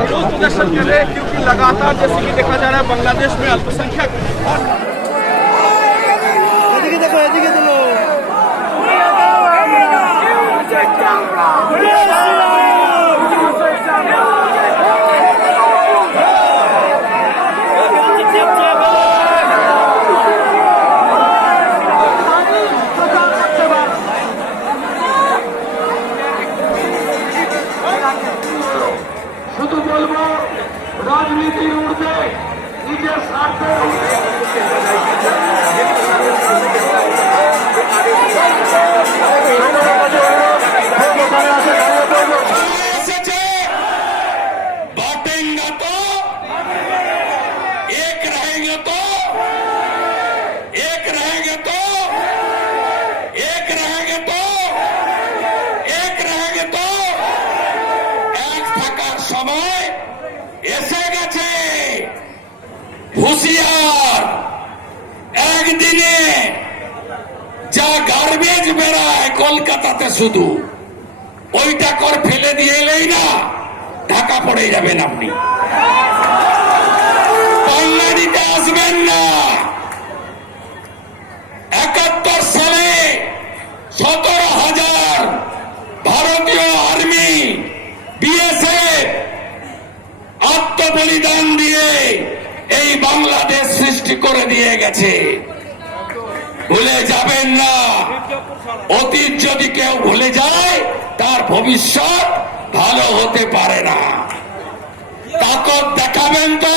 विरोध प्रदर्शन कर रहे हैं क्योंकि लगातार जैसे कि देखा जा रहा है, बांग्लादेश में अल्पसंख्यक और শুধু বলব রাজনীতির ঊর্ধ্বে এসে গেছে। হুশিয়ার। একদিনে যা গার্বেজ বেড়ায় কলকাতাতে শুধু, ওইটা কর ফেলে দিয়ে এলেই না, ঢাকা পড়ে যাবেন আপনি। এই বাংলাদেশ সৃষ্টি করে দিয়ে গেছে। ভুলে যাবেন না। অতীত যদি কেউ ভুলে যায়, তার ভবিষ্যৎ ভালো হতে পারে না। তাকত দেখাবেন তো?